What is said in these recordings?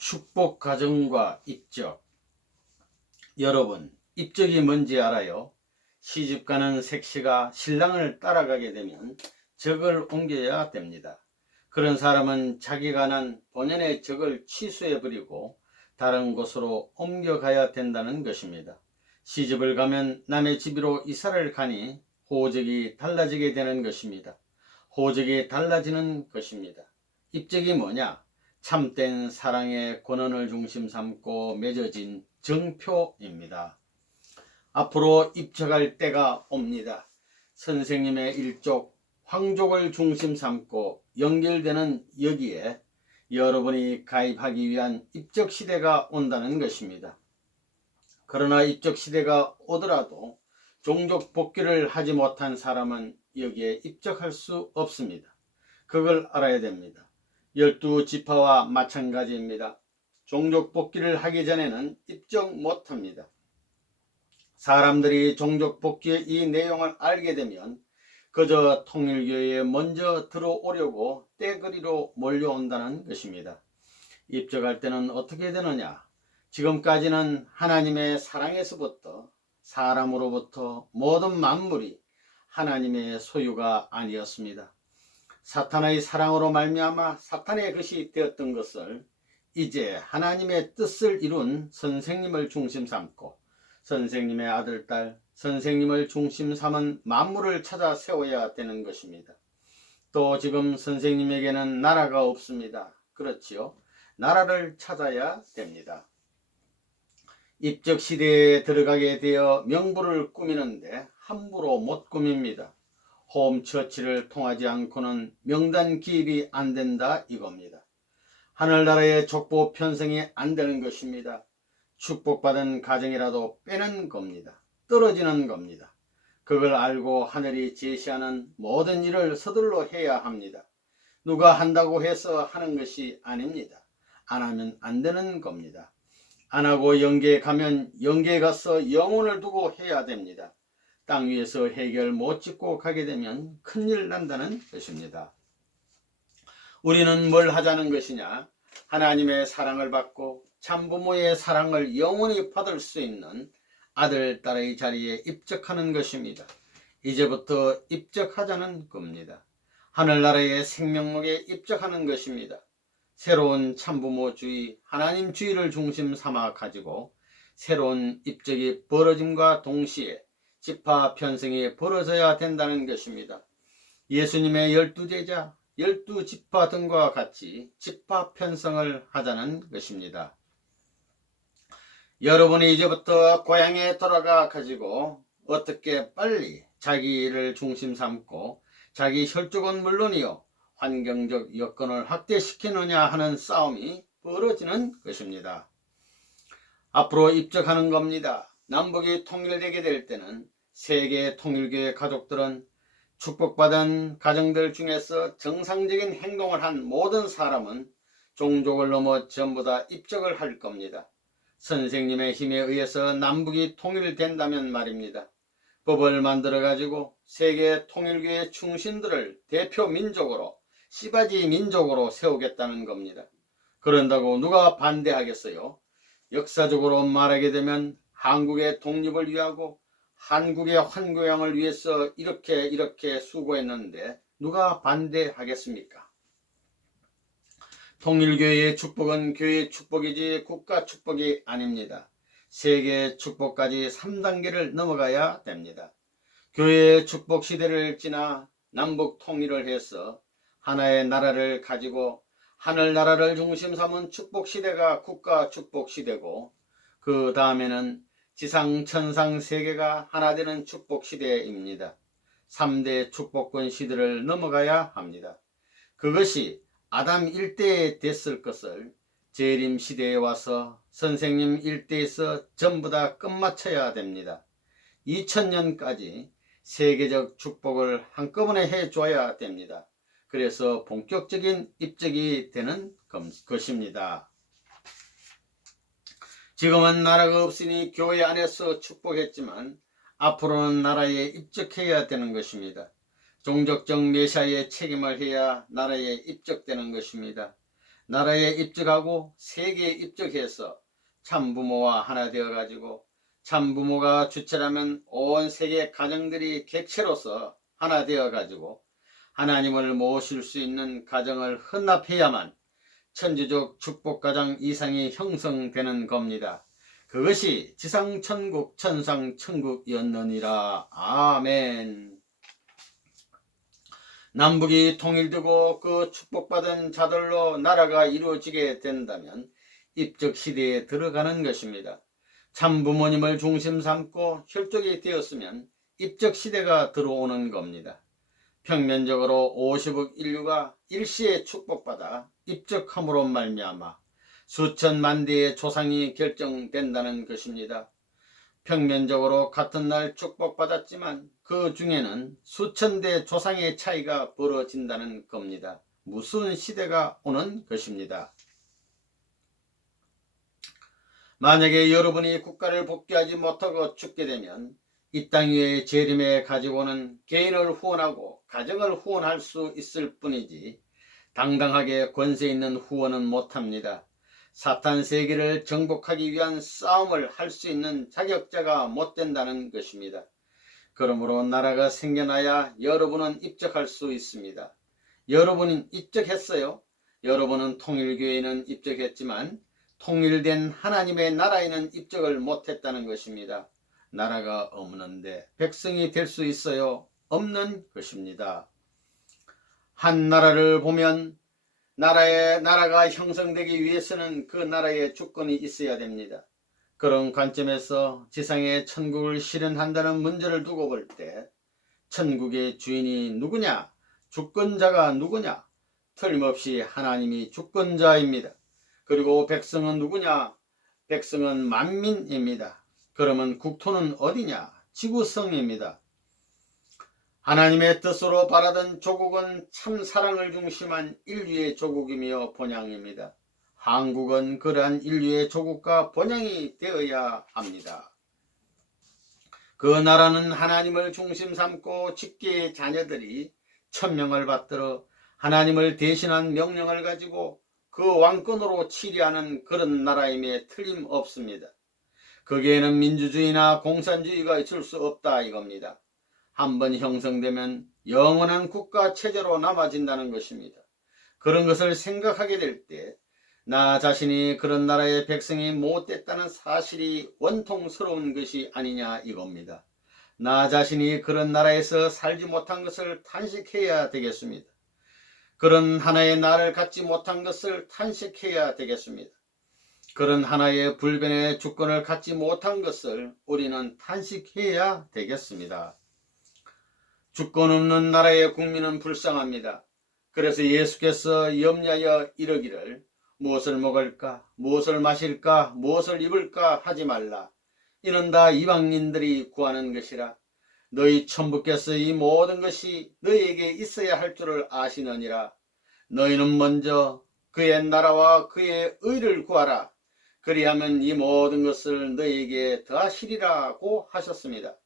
축복 가정과 입적. 여러분, 입적이 뭔지 알아요? 시집가는 색시가 신랑을 따라가게 되면 적을 옮겨야 됩니다. 그런 사람은 자기가 난 본연의 적을 취소해버리고 다른 곳으로 옮겨가야 된다는 것입니다. 시집을 가면 남의 집으로 이사를 가니 호적이 달라지게 되는 것입니다. 호적이 달라지는 것입니다. 입적이 뭐냐? 참된 사랑의 권원을 중심 삼고 맺어진 정표입니다. 앞으로 입적할 때가 옵니다. 선생님의 일족, 황족을 중심 삼고 연결되는 여기에 여러분이 가입하기 위한 입적 시대가 온다는 것입니다. 그러나 입적 시대가 오더라도 종족 복귀를 하지 못한 사람은 여기에 입적할 수 없습니다. 그걸 알아야 됩니다. 12지파와 마찬가지입니다. 종족 복귀를 하기 전에는 입적 못합니다. 사람들이 종족 복귀의 이 내용을 알게 되면 그저 통일교회에 먼저 들어오려고 떼거리로 몰려온다는 것입니다. 입적할 때는 어떻게 되느냐? 지금까지는 하나님의 사랑에서부터 사람으로부터 모든 만물이 하나님의 소유가 아니었습니다. 사탄의 사랑으로 말미암아 사탄의 것이 되었던 것을 이제 하나님의 뜻을 이룬 선생님을 중심 삼고 선생님의 아들, 딸, 선생님을 중심 삼은 만물을 찾아 세워야 되는 것입니다. 또 지금 선생님에게는 나라가 없습니다. 그렇지요? 나라를 찾아야 됩니다. 입적 시대에 들어가게 되어 명부를 꾸미는데 함부로 못 꾸밉니다. 홈처치를 통하지 않고는 명단 기입이 안 된다 이겁니다. 하늘나라의 족보 편성이 안 되는 것입니다. 축복받은 가정이라도 빼는 겁니다. 떨어지는 겁니다. 그걸 알고 하늘이 제시하는 모든 일을 서둘러 해야 합니다. 누가 한다고 해서 하는 것이 아닙니다. 안 하면 안 되는 겁니다. 안 하고 영계에 가면 영계에 가서 영혼을 두고 해야 됩니다. 땅 위에서 해결 못 짓고 가게 되면 큰일 난다는 것입니다. 우리는 뭘 하자는 것이냐? 하나님의 사랑을 받고 참부모의 사랑을 영원히 받을 수 있는 아들, 딸의 자리에 입적하는 것입니다. 이제부터 입적하자는 겁니다. 하늘나라의 생명록에 입적하는 것입니다. 새로운 참부모주의, 하나님주의를 중심 삼아 가지고 새로운 입적이 벌어짐과 동시에 지파 편성이 벌어져야 된다는 것입니다. 예수님의 12제자, 12지파 등과 같이 지파 편성을 하자는 것입니다. 여러분이 이제부터 고향에 돌아가 가지고 어떻게 빨리 자기를 중심 삼고 자기 혈족은 물론이요 환경적 여건을 확대시키느냐 하는 싸움이 벌어지는 것입니다. 앞으로 입적하는 겁니다. 남북이 통일되게 될 때는 세계 통일교회 가족들은 축복받은 가정들 중에서 정상적인 행동을 한 모든 사람은 종족을 넘어 전부 다 입적을 할 겁니다. 선생님의 힘에 의해서 남북이 통일된다면 말입니다. 법을 만들어 가지고 세계 통일교회 충신들을 대표 민족으로 씨바지 민족으로 세우겠다는 겁니다. 그런다고 누가 반대하겠어요? 역사적으로 말하게 되면 한국의 독립을 위하고 한국의 환교양을 위해서 이렇게 수고했는데 누가 반대하겠습니까? 통일교회의 축복은 교회의 축복이지 국가 축복이 아닙니다. 세계 축복까지 3단계를 넘어가야 됩니다. 교회의 축복 시대를 지나 남북 통일을 해서 하나의 나라를 가지고 하늘나라를 중심 삼은 축복 시대가 국가 축복 시대고 그 다음에는 지상 천상 세계가 하나 되는 축복 시대입니다. 3대 축복권 시대를 넘어가야 합니다. 그것이 아담 일대에 됐을 것을 재림 시대에 와서 선생님 일대에서 전부 다 끝마쳐야 됩니다. 2000년까지 세계적 축복을 한꺼번에 해줘야 됩니다. 그래서 본격적인 입적이 되는 것입니다. 지금은 나라가 없으니 교회 안에서 축복했지만 앞으로는 나라에 입적해야 되는 것입니다. 종족적 메시아의 책임을 해야 나라에 입적되는 것입니다. 나라에 입적하고 세계에 입적해서 참부모와 하나 되어가지고 참부모가 주체라면 온 세계 가정들이 객체로서 하나 되어가지고 하나님을 모실 수 있는 가정을 헌납해야만 천주적 축복가정 이상이 형성되는 겁니다. 그것이 지상천국 천상천국이었느니라. 아멘. 남북이 통일되고 그 축복받은 자들로 나라가 이루어지게 된다면 입적시대에 들어가는 것입니다. 참부모님을 중심 삼고 혈족이 되었으면 입적시대가 들어오는 겁니다. 평면적으로 50억 인류가 일시에 축복받아 입적함으로 말미암아 수천만 대의 조상이 결정된다는 것입니다. 평면적으로 같은 날 축복받았지만 그 중에는 수천 대 조상의 차이가 벌어진다는 겁니다. 무슨 시대가 오는 것입니다. 만약에 여러분이 국가를 복귀하지 못하고 죽게 되면 이 땅 위의 재림에 가지고는 개인을 후원하고 가정을 후원할 수 있을 뿐이지 당당하게 권세 있는 후원은 못합니다. 사탄 세계를 정복하기 위한 싸움을 할 수 있는 자격자가 못 된다는 것입니다. 그러므로 나라가 생겨나야 여러분은 입적할 수 있습니다. 여러분은 입적했어요. 여러분은 통일교회에는 입적했지만 통일된 하나님의 나라에는 입적을 못했다는 것입니다. 나라가 없는데 백성이 될 수 있어요? 없는 것입니다. 한 나라를 보면 나라가 형성되기 위해서는 그 나라에 주권이 있어야 됩니다. 그런 관점에서 지상에 천국을 실현한다는 문제를 두고 볼 때 천국의 주인이 누구냐? 주권자가 누구냐? 틀림없이 하나님이 주권자입니다. 그리고 백성은 누구냐? 백성은 만민입니다. 그러면 국토는 어디냐? 지구성입니다. 하나님의 뜻으로 바라던 조국은 참 사랑을 중심한 인류의 조국이며 본향입니다. 한국은 그러한 인류의 조국과 본향이 되어야 합니다. 그 나라는 하나님을 중심 삼고 직계의 자녀들이 천명을 받들어 하나님을 대신한 명령을 가지고 그 왕권으로 치리하는 그런 나라임에 틀림없습니다. 거기에는 민주주의나 공산주의가 있을 수 없다 이겁니다. 한번 형성되면 영원한 국가 체제로 남아진다는 것입니다. 그런 것을 생각하게 될 때 나 자신이 그런 나라의 백성이 못됐다는 사실이 원통스러운 것이 아니냐 이겁니다. 나 자신이 그런 나라에서 살지 못한 것을 탄식해야 되겠습니다. 그런 하나의 나를 갖지 못한 것을 탄식해야 되겠습니다. 그런 하나의 불변의 주권을 갖지 못한 것을 우리는 탄식해야 되겠습니다. 주권 없는 나라의 국민은 불쌍합니다. 그래서 예수께서 염려하여 이르기를 무엇을 먹을까, 무엇을 마실까, 무엇을 입을까 하지 말라. 이는 다 이방인들이 구하는 것이라. 너희 천부께서 이 모든 것이 너희에게 있어야 할 줄을 아시느니라. 너희는 먼저 그의 나라와 그의 의를 구하라. 그리하면 이 모든 것을 너희에게 더하시리라고 하셨습니다.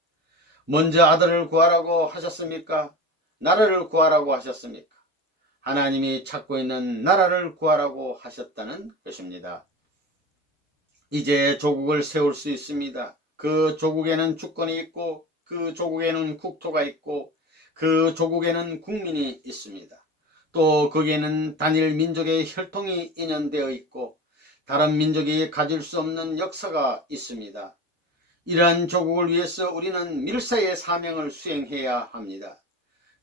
먼저 아들을 구하라고 하셨습니까? 나라를 구하라고 하셨습니까? 하나님이 찾고 있는 나라를 구하라고 하셨다는 것입니다. 이제 조국을 세울 수 있습니다. 그 조국에는 주권이 있고 그 조국에는 국토가 있고 그 조국에는 국민이 있습니다. 또 거기에는 단일 민족의 혈통이 인연되어 있고 다른 민족이 가질 수 없는 역사가 있습니다. 이러한 조국을 위해서 우리는 밀사의 사명을 수행해야 합니다.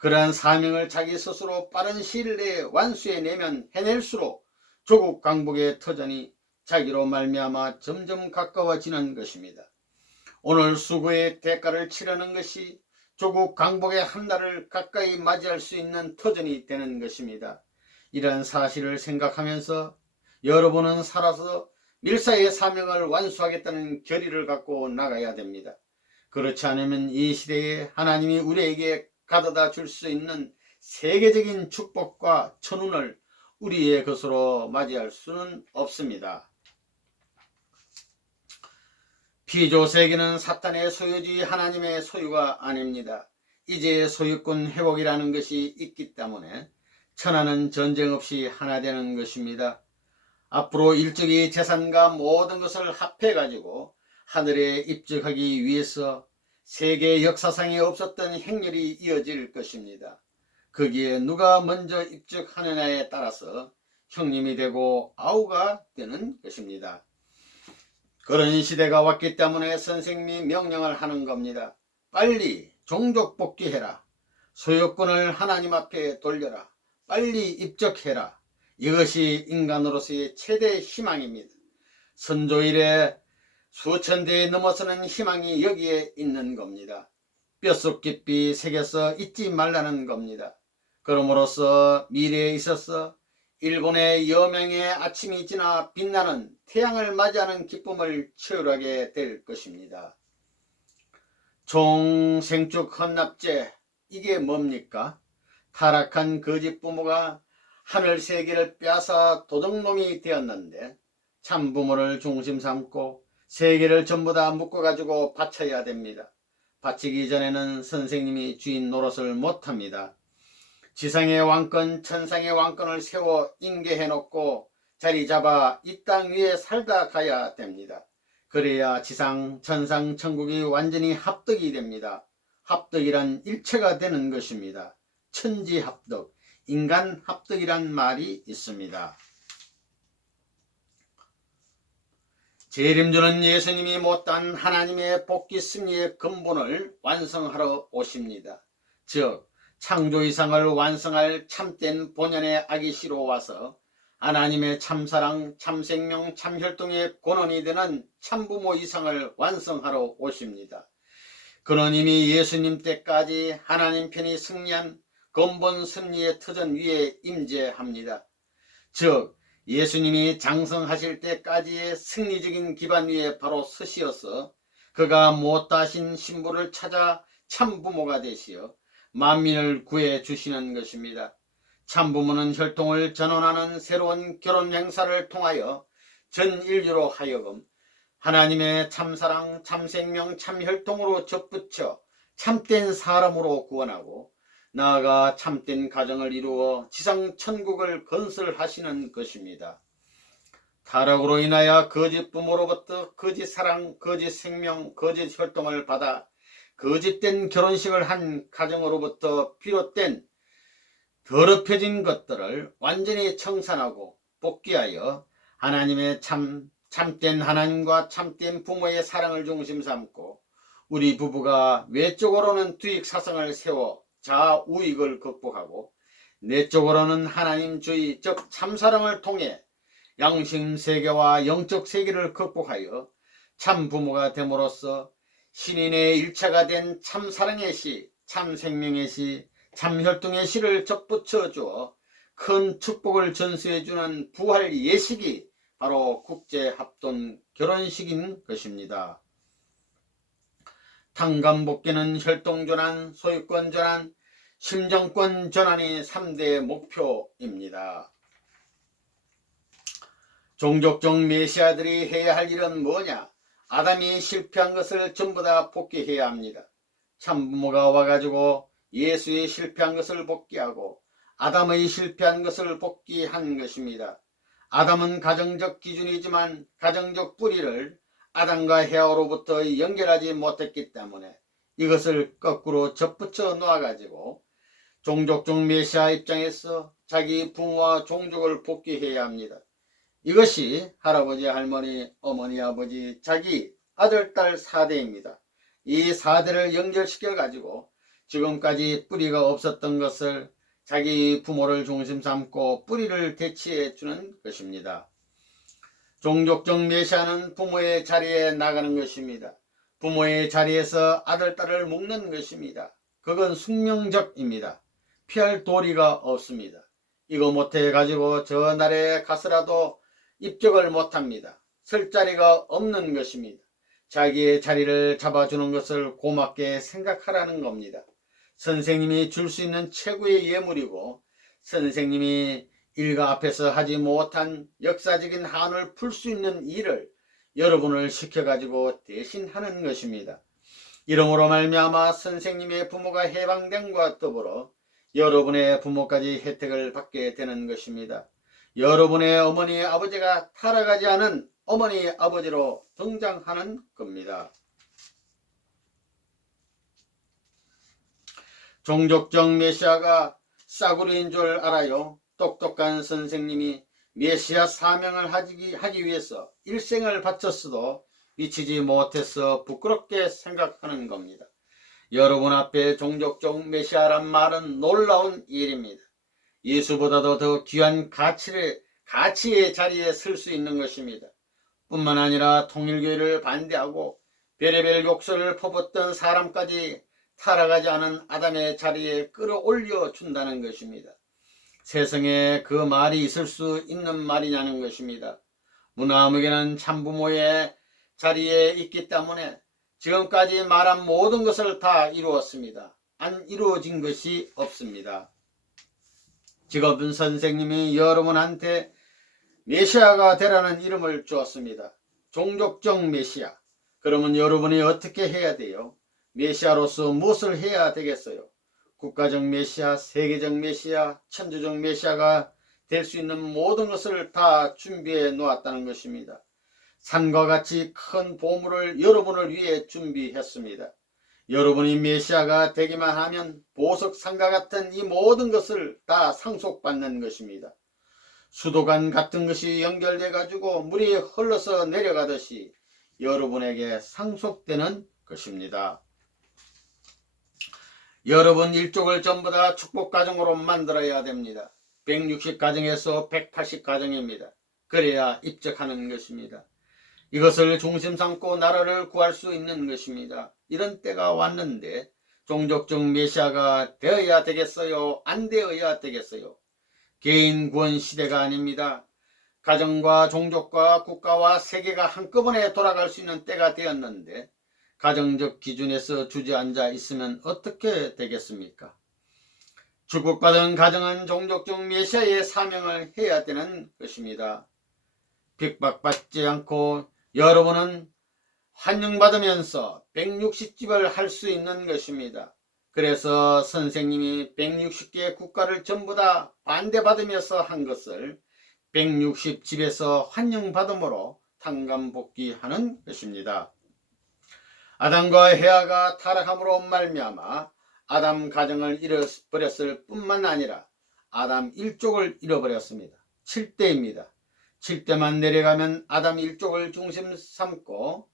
그러한 사명을 자기 스스로 빠른 시일 내에 완수해내면 해낼수록 조국 강복의 터전이 자기로 말미암아 점점 가까워지는 것입니다. 오늘 수고의 대가를 치르는 것이 조국 강복의 한날을 가까이 맞이할 수 있는 터전이 되는 것입니다. 이러한 사실을 생각하면서 여러분은 살아서 밀사의 사명을 완수하겠다는 결의를 갖고 나가야 됩니다. 그렇지 않으면 이 시대에 하나님이 우리에게 가져다 줄 수 있는 세계적인 축복과 천운을 우리의 것으로 맞이할 수는 없습니다. 피조세계는 사탄의 소유지 하나님의 소유가 아닙니다. 이제 소유권 회복이라는 것이 있기 때문에 천하는 전쟁 없이 하나 되는 것입니다. 앞으로 일찍이 재산과 모든 것을 합해 가지고 하늘에 입적하기 위해서 세계 역사상에 없었던 행렬이 이어질 것입니다. 거기에 누가 먼저 입적하느냐에 따라서 형님이 되고 아우가 되는 것입니다. 그런 시대가 왔기 때문에 선생님이 명령을 하는 겁니다. 빨리 종족 복귀해라. 소유권을 하나님 앞에 돌려라. 빨리 입적해라. 이것이 인간으로서의 최대 희망입니다. 선조 이래 수천 대에 넘어서는 희망이 여기에 있는 겁니다. 뼛속 깊이 새겨서 잊지 말라는 겁니다. 그러므로서 미래에 있어서 일본의 여명의 아침이 지나 빛나는 태양을 맞이하는 기쁨을 치열하게 될 것입니다. 종생축 헌납제, 이게 뭡니까? 타락한 거짓 부모가 하늘 세계를 빼앗아 도둑놈이 되었는데 참부모를 중심 삼고 세계를 전부 다 묶어가지고 바쳐야 됩니다. 바치기 전에는 선생님이 주인 노릇을 못합니다. 지상의 왕권, 천상의 왕권을 세워 인계해놓고 자리 잡아 이 땅 위에 살다 가야 됩니다. 그래야 지상, 천상, 천국이 완전히 합덕이 됩니다. 합덕이란 일체가 되는 것입니다. 천지합덕, 인간합덕이란 말이 있습니다. 재림주는 예수님이 못한 하나님의 복귀 승리의 근본을 완성하러 오십니다. 즉 창조 이상을 완성할 참된 본연의 아기시로 와서 하나님의 참사랑, 참생명, 참혈통의 권원이 되는 참부모 이상을 완성하러 오십니다. 그는 이미 예수님 때까지 하나님 편이 승리한 근본 승리의 터전 위에 임재합니다. 즉 예수님이 장성하실 때까지의 승리적인 기반 위에 바로 서시어서 그가 못다신 신부를 찾아 참부모가 되시어 만민을 구해 주시는 것입니다. 참부모는 혈통을 전원하는 새로운 결혼 행사를 통하여 전 인류로 하여금 하나님의 참사랑, 참생명, 참혈통으로 접붙여 참된 사람으로 구원하고 나아가 참된 가정을 이루어 지상 천국을 건설하시는 것입니다. 타락으로 인하여 거짓 부모로부터 거짓 사랑, 거짓 생명, 거짓 혈통을 받아 거짓된 결혼식을 한 가정으로부터 비롯된 더럽혀진 것들을 완전히 청산하고 복귀하여 하나님의 참된 하나님과 참된 부모의 사랑을 중심 삼고 우리 부부가 외적으로는 투익 사상을 세워 자아 우익을 극복하고 내적으로는 하나님주의 즉 참사랑을 통해 양심 세계와 영적 세계를 극복하여 참부모가 됨으로써 신인의 일체가 된 참사랑의 시, 참생명의 시, 참혈통의 시를 접붙여 주어 큰 축복을 전수해 주는 부활 예식이 바로 국제합동 결혼식인 것입니다. 탕감복귀는 혈통전환, 소유권전환, 심정권 전환이 3대 목표입니다. 종족적 메시아들이 해야 할 일은 뭐냐? 아담이 실패한 것을 전부 다 복귀해야 합니다. 참부모가 와가지고 예수의 실패한 것을 복귀하고 아담의 실패한 것을 복귀한 것입니다. 아담은 가정적 기준이지만 가정적 뿌리를 아담과 헤아로부터 연결하지 못했기 때문에 이것을 거꾸로 접붙여 놓아가지고 종족적 메시아 입장에서 자기 부모와 종족을 복귀해야 합니다. 이것이 할아버지, 할머니, 어머니, 아버지, 자기 아들, 딸 4대입니다. 이 4대를 연결시켜 가지고 지금까지 뿌리가 없었던 것을 자기 부모를 중심 삼고 뿌리를 대치해 주는 것입니다. 종족적 메시아는 부모의 자리에 나가는 것입니다. 부모의 자리에서 아들, 딸을 묶는 것입니다. 그건 숙명적입니다. 피할 도리가 없습니다. 이거 못해 가지고 저 나라에 가서라도 입적을 못합니다. 설 자리가 없는 것입니다. 자기의 자리를 잡아주는 것을 고맙게 생각하라는 겁니다. 선생님이 줄 수 있는 최고의 예물이고 선생님이 일가 앞에서 하지 못한 역사적인 한을 풀 수 있는 일을 여러분을 시켜가지고 대신 하는 것입니다. 이러므로 말미암아 선생님의 부모가 해방됨과 더불어 여러분의 부모까지 혜택을 받게 되는 것입니다. 여러분의 어머니 아버지가 타락하지 않은 어머니 아버지로 등장하는 겁니다. 종족적 메시아가 싸구려인 줄 알아요. 똑똑한 선생님이 메시아 사명을 하기 위해서 일생을 바쳤어도 미치지 못해서 부끄럽게 생각하는 겁니다. 여러분 앞에 종족적 메시아란 말은 놀라운 일입니다. 예수보다도 더 귀한 가치의 자리에 설 수 있는 것입니다. 뿐만 아니라 통일교회를 반대하고 별의별 욕설을 퍼붓던 사람까지 타락하지 않은 아담의 자리에 끌어올려 준다는 것입니다. 세상에 그 말이 있을 수 있는 말이냐는 것입니다. 무나무개는 참부모의 자리에 있기 때문에 지금까지 말한 모든 것을 다 이루었습니다. 안 이루어진 것이 없습니다. 직업은 선생님이 여러분한테 메시아가 되라는 이름을 주었습니다. 종족적 메시아. 그러면 여러분이 어떻게 해야 돼요? 메시아로서 무엇을 해야 되겠어요? 국가적 메시아, 세계적 메시아, 천주적 메시아가 될 수 있는 모든 것을 다 준비해 놓았다는 것입니다. 산과 같이 큰 보물을 여러분을 위해 준비했습니다. 여러분이 메시아가 되기만 하면 보석산과 같은 이 모든 것을 다 상속받는 것입니다. 수도관 같은 것이 연결돼 가지고 물이 흘러서 내려가듯이 여러분에게 상속되는 것입니다. 여러분 일족을 전부 다 축복가정으로 만들어야 됩니다. 160가정에서 180가정입니다. 그래야 입적하는 것입니다. 이것을 중심 삼고 나라를 구할 수 있는 것입니다. 이런 때가 왔는데 종족적 메시아가 되어야 되겠어요? 안 되어야 되겠어요? 개인 구원 시대가 아닙니다. 가정과 종족과 국가와 세계가 한꺼번에 돌아갈 수 있는 때가 되었는데 가정적 기준에서 주저앉아 있으면 어떻게 되겠습니까? 축복받은 가정은 종족적 메시아의 사명을 해야 되는 것입니다. 핍박받지 않고 여러분은 환영받으면서 160집을 할 수 있는 것입니다. 그래서 선생님이 160개 국가를 전부 다 반대받으면서 한 것을 160집에서 환영받음으로 탕감복귀하는 것입니다. 아담과 헤아가 타락함으로 말미암아 아담 가정을 잃어버렸을 뿐만 아니라 아담 일족을 잃어버렸습니다. 7대입니다. 7대만 내려가면 아담 일족을 중심 삼고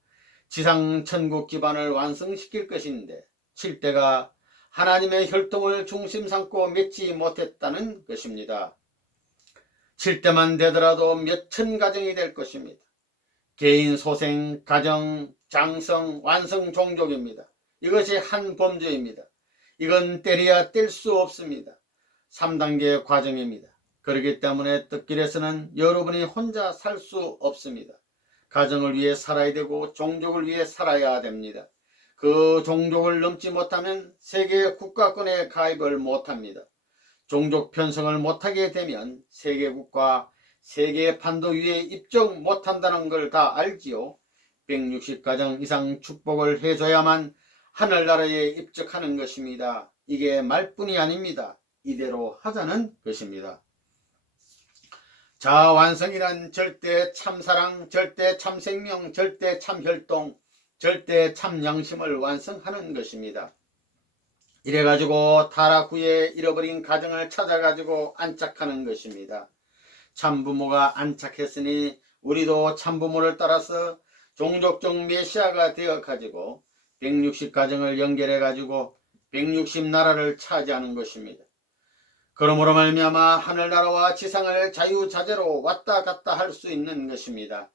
지상 천국 기반을 완성시킬 것인데 7대가 하나님의 혈통을 중심 삼고 맺지 못했다는 것입니다. 7대만 되더라도 몇천 가정이 될 것입니다. 개인 소생, 가정, 장성, 완성 종족입니다. 이것이 한 범죄입니다. 이건 때려야 뗄 수 없습니다. 3단계 과정입니다. 그렇기 때문에 뜻길에서는 여러분이 혼자 살 수 없습니다. 가정을 위해 살아야 되고 종족을 위해 살아야 됩니다. 그 종족을 넘지 못하면 세계 국가권에 가입을 못합니다. 종족 편성을 못하게 되면 세계국가, 세계 판도 위에 입적 못한다는 걸 다 알지요. 160가정 이상 축복을 해줘야만 하늘나라에 입적하는 것입니다. 이게 말뿐이 아닙니다. 이대로 하자는 것입니다. 자완성이란 절대 참사랑, 절대 참생명, 절대 참혈동, 절대 참양심을 완성하는 것입니다. 이래가지고 타락 후에 잃어버린 가정을 찾아가지고 안착하는 것입니다. 참부모가 안착했으니 우리도 참부모를 따라서 종족적 메시아가 되어가지고 160가정을 연결해가지고 160나라를 차지하는 것입니다. 그러므로 말미암아 하늘나라와 지상을 자유자재로 왔다 갔다 할 수 있는 것입니다.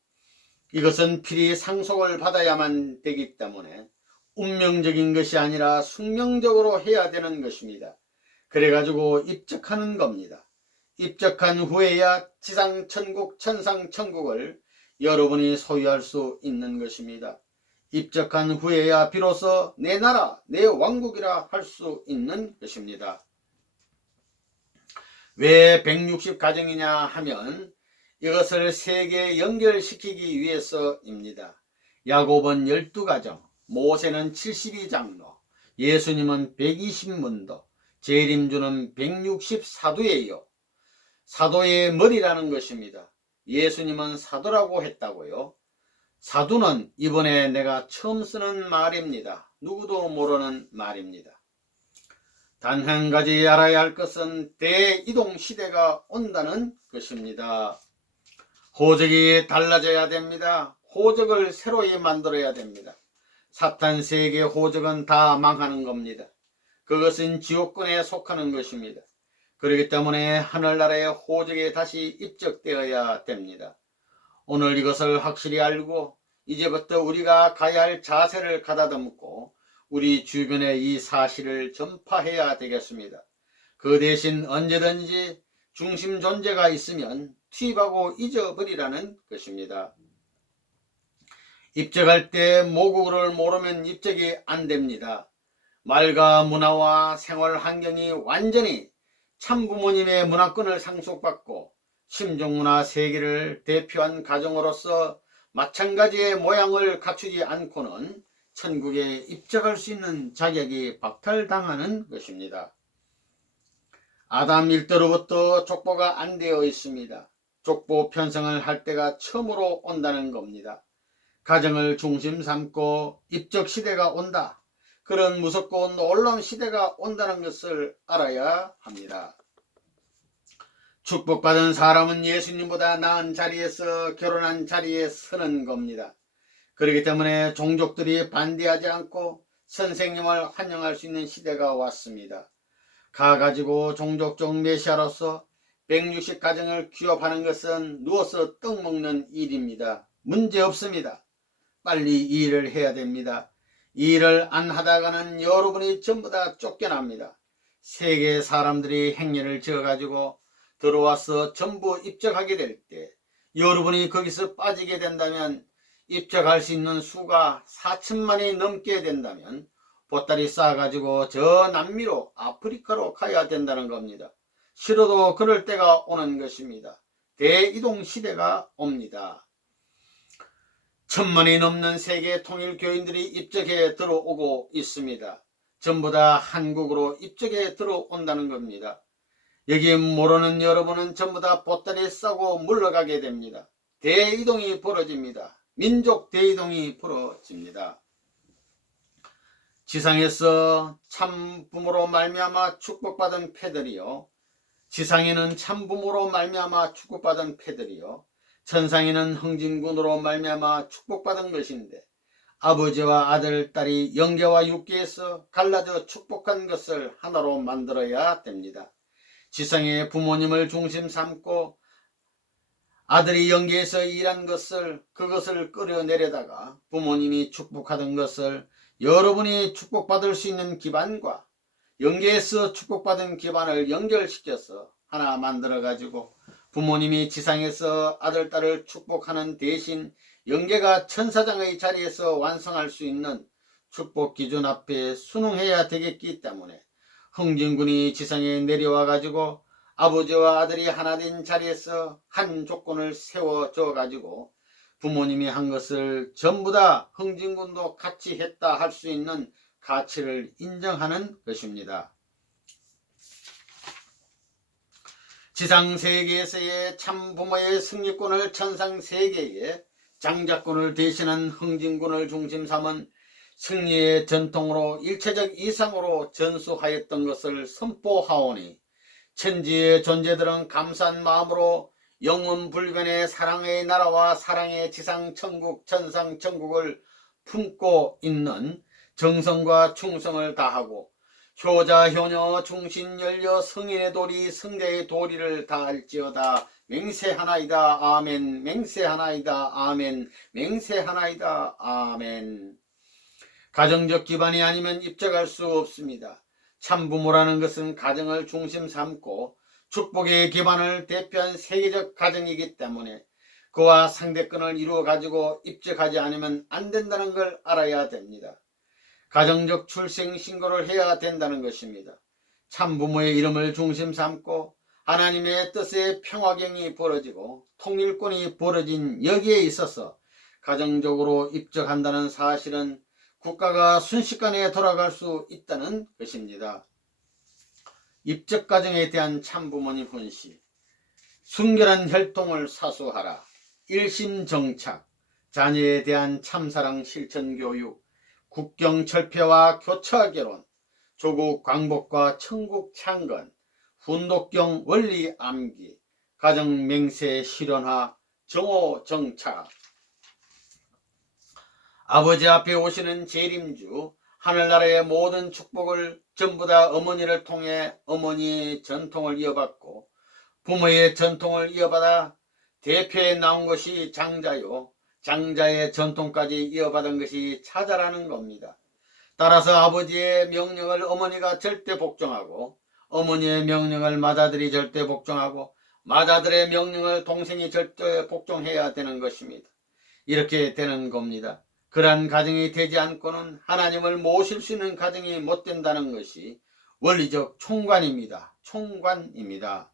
이것은 필히 상속을 받아야만 되기 때문에 운명적인 것이 아니라 숙명적으로 해야 되는 것입니다. 그래가지고 입적하는 겁니다. 입적한 후에야 지상 천국, 천상 천국을 여러분이 소유할 수 있는 것입니다. 입적한 후에야 비로소 내 나라, 내 왕국이라 할 수 있는 것입니다. 왜 160가정이냐 하면 이것을 세계에 연결시키기 위해서입니다. 야곱은 12가정, 모세는 72장로, 예수님은 120문도, 재림주는 160사도예요. 사도의 머리라는 것입니다. 예수님은 사도라고 했다고요. 사도는 이번에 내가 처음 쓰는 말입니다. 누구도 모르는 말입니다. 단 한 가지 알아야 할 것은 대이동 시대가 온다는 것입니다. 호적이 달라져야 됩니다. 호적을 새로이 만들어야 됩니다. 사탄 세계 호적은 다 망하는 겁니다. 그것은 지옥권에 속하는 것입니다. 그렇기 때문에 하늘나라의 호적에 다시 입적되어야 됩니다. 오늘 이것을 확실히 알고 이제부터 우리가 가야 할 자세를 가다듬고 우리 주변에 이 사실을 전파해야 되겠습니다. 그 대신 언제든지 중심 존재가 있으면 투입하고 잊어버리라는 것입니다. 입적할 때 모국어를 모르면 입적이 안 됩니다. 말과 문화와 생활 환경이 완전히 참부모님의 문화권을 상속받고 심중문화 세계를 대표한 가정으로서 마찬가지의 모양을 갖추지 않고는 천국에 입적할 수 있는 자격이 박탈당하는 것입니다. 아담 일대로부터 족보가 안 되어 있습니다. 족보 편성을 할 때가 처음으로 온다는 겁니다. 가정을 중심 삼고 입적 시대가 온다. 그런 무섭고 놀라운 시대가 온다는 것을 알아야 합니다. 축복받은 사람은 예수님보다 나은 자리에서 결혼한 자리에 서는 겁니다. 그렇기 때문에 종족들이 반대하지 않고 선생님을 환영할 수 있는 시대가 왔습니다. 가가지고 종족적 메시아로서 160가정을 기업하는 것은 누워서 떡 먹는 일입니다. 문제 없습니다. 빨리 이 일을 해야 됩니다. 이 일을 안 하다가는 여러분이 전부 다 쫓겨납니다. 세계 사람들이 행렬을 지어가지고 들어와서 전부 입적하게 될 때 여러분이 거기서 빠지게 된다면 입적할 수 있는 수가 4천만이 넘게 된다면 보따리 싸가지고 저 남미로 아프리카로 가야 된다는 겁니다. 싫어도 그럴 때가 오는 것입니다. 대이동 시대가 옵니다. 1000만이 넘는 세계 통일 교인들이 입적해 들어오고 있습니다. 전부 다 한국으로 입적해 들어온다는 겁니다. 여기 모르는 여러분은 전부 다 보따리 싸고 물러가게 됩니다. 대이동이 벌어집니다. 민족 대이동이 벌어집니다. 지상에서 참부모로 말미암아 축복받은 패들이요, 지상에는 참부모로 말미암아 축복받은 패들이요, 천상에는 흥진군으로 말미암아 축복받은 것인데 아버지와 아들, 딸이 영계와 육계에서 갈라져 축복한 것을 하나로 만들어야 됩니다. 지상의 부모님을 중심 삼고 아들이 영계에서 일한 것을 그것을 끌어내려다가 부모님이 축복하던 것을 여러분이 축복받을 수 있는 기반과 영계에서 축복받은 기반을 연결시켜서 하나 만들어 가지고 부모님이 지상에서 아들, 딸을 축복하는 대신 영계가 천사장의 자리에서 완성할 수 있는 축복 기준 앞에 순응해야 되겠기 때문에 흥진군이 지상에 내려와 가지고 아버지와 아들이 하나 된 자리에서 한 조건을 세워줘 가지고 부모님이 한 것을 전부 다 흥진군도 같이 했다 할 수 있는 가치를 인정하는 것입니다. 지상세계에서의 참부모의 승리권을 천상세계의 장자권을 대신한 흥진군을 중심 삼은 승리의 전통으로 일체적 이상으로 전수하였던 것을 선포하오니 천지의 존재들은 감사한 마음으로 영원불변의 사랑의 나라와 사랑의 지상천국 천상천국을 품고 있는 정성과 충성을 다하고 효자 효녀 충신연려 성인의 도리 성자의 도리를 다할지어다. 맹세하나이다. 아멘. 맹세하나이다. 아멘. 맹세하나이다. 아멘. 가정적 기반이 아니면 입적할 수 없습니다. 참부모라는 것은 가정을 중심 삼고 축복의 기반을 대표한 세계적 가정이기 때문에 그와 상대권을 이루어 가지고 입적하지 않으면 안 된다는 걸 알아야 됩니다. 가정적 출생 신고를 해야 된다는 것입니다. 참부모의 이름을 중심 삼고 하나님의 뜻의 평화경이 벌어지고 통일권이 벌어진 여기에 있어서 가정적으로 입적한다는 사실은 국가가 순식간에 돌아갈 수 있다는 것입니다. 입적 가정에 대한 참부모님 훈시, 순결한 혈통을 사수하라. 일심정착, 자녀에 대한 참사랑 실천교육, 국경철폐와 교차결혼, 조국 광복과 천국 창건, 훈독경 원리 암기, 가정맹세 실현화, 정오정착. 아버지 앞에 오시는 재림주, 하늘나라의 모든 축복을 전부 다 어머니를 통해 어머니의 전통을 이어받고 부모의 전통을 이어받아 대표에 나온 것이 장자요, 장자의 전통까지 이어받은 것이 차자라는 겁니다. 따라서 아버지의 명령을 어머니가 절대 복종하고 어머니의 명령을 맏아들이 절대 복종하고 맏아들의 명령을 동생이 절대 복종해야 되는 것입니다. 이렇게 되는 겁니다. 그러한 가정이 되지 않고는 하나님을 모실 수 있는 가정이 못 된다는 것이 원리적 총관입니다. 총관입니다.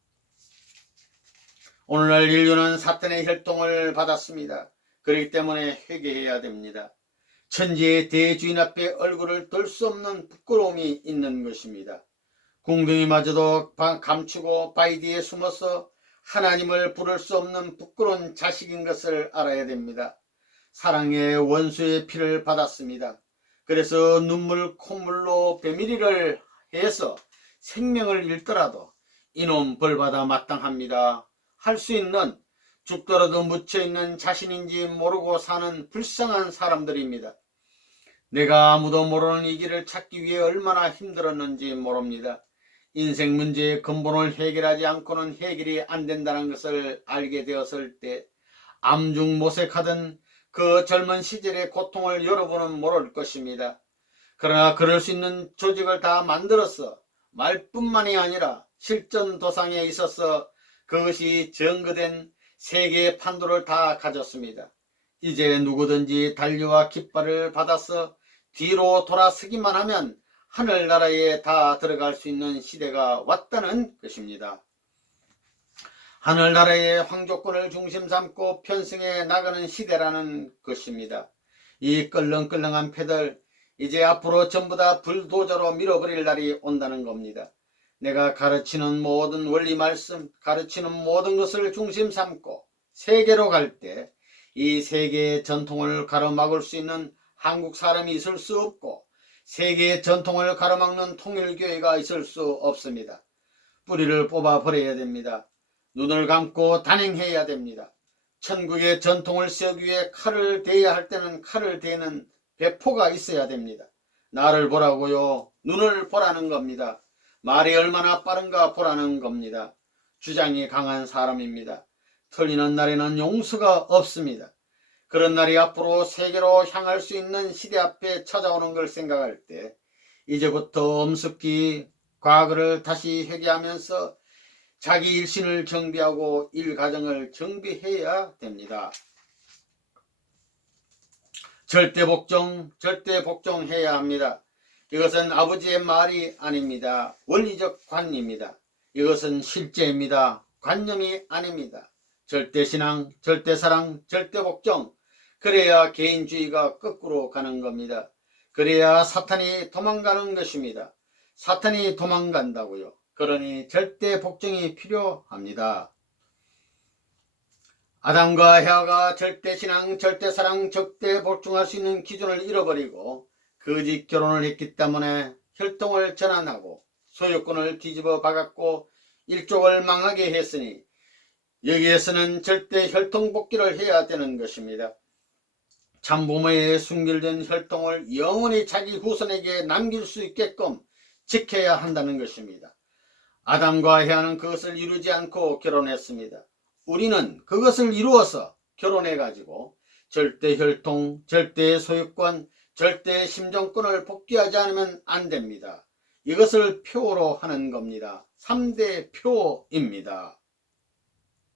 오늘날 인류는 사탄의 혈통을 받았습니다. 그렇기 때문에 회개해야 됩니다. 천지의 대주인 앞에 얼굴을 들 수 없는 부끄러움이 있는 것입니다. 궁둥이마저도 감추고 바위 뒤에 숨어서 하나님을 부를 수 없는 부끄러운 자식인 것을 알아야 됩니다. 사랑의 원수의 피를 받았습니다. 그래서 눈물 콧물로 배밀이를 해서 생명을 잃더라도 이놈 벌받아 마땅합니다. 할 수 있는, 죽더라도 묻혀있는 자신인지 모르고 사는 불쌍한 사람들입니다. 내가 아무도 모르는 이 길을 찾기 위해 얼마나 힘들었는지 모릅니다. 인생 문제의 근본을 해결하지 않고는 해결이 안 된다는 것을 알게 되었을 때 암중모색하던 그 젊은 시절의 고통을 여러분은 모를 것입니다. 그러나 그럴 수 있는 조직을 다 만들어서 말뿐만이 아니라 실전 도상에 있어서 그것이 증거된 세계의 판도를 다 가졌습니다. 이제 누구든지 달려와 깃발을 받아서 뒤로 돌아서기만 하면 하늘나라에 다 들어갈 수 있는 시대가 왔다는 것입니다. 하늘나라의 황조권을 중심 삼고 편승해 나가는 시대라는 것입니다. 이 끌렁끌렁한 패들 이제 앞으로 전부 다 불도저로 밀어버릴 날이 온다는 겁니다. 내가 가르치는 모든 원리 말씀, 가르치는 모든 것을 중심 삼고 세계로 갈 때 이 세계의 전통을 가로막을 수 있는 한국 사람이 있을 수 없고 세계의 전통을 가로막는 통일교회가 있을 수 없습니다. 뿌리를 뽑아 버려야 됩니다. 눈을 감고 단행해야 됩니다. 천국의 전통을 세우기 위해 칼을 대야 할 때는 칼을 대는 배포가 있어야 됩니다. 나를 보라고요. 눈을 보라는 겁니다. 말이 얼마나 빠른가 보라는 겁니다. 주장이 강한 사람입니다. 틀리는 날에는 용서가 없습니다. 그런 날이 앞으로 세계로 향할 수 있는 시대 앞에 찾아오는 걸 생각할 때 이제부터 엄습기 과거를 다시 회개하면서 자기 일신을 정비하고 일가정을 정비해야 됩니다. 절대 복종해야 합니다. 이것은 아버지의 말이 아닙니다. 원리적 관입니다. 이것은 실제입니다. 관념이 아닙니다. 절대신앙, 절대사랑, 절대복종, 그래야 개인주의가 거꾸로 가는 겁니다. 그래야 사탄이 도망가는 것입니다. 사탄이 도망간다고요. 그러니 절대 복종이 필요합니다. 아담과 헤아가 절대신앙, 절대사랑, 절대 복종할 수 있는 기준을 잃어버리고 거짓 결혼을 했기 때문에 혈통을 전환하고 소유권을 뒤집어 박았고 일족을 망하게 했으니 여기에서는 절대 혈통 복귀를 해야 되는 것입니다. 참부모의 순결된 혈통을 영원히 자기 후손에게 남길 수 있게끔 지켜야 한다는 것입니다. 아담과 헤아는 그것을 이루지 않고 결혼했습니다. 우리는 그것을 이루어서 결혼해가지고 절대 혈통, 절대 소유권, 절대 심정권을 복귀하지 않으면 안 됩니다. 이것을 표로 하는 겁니다. 3대 표입니다.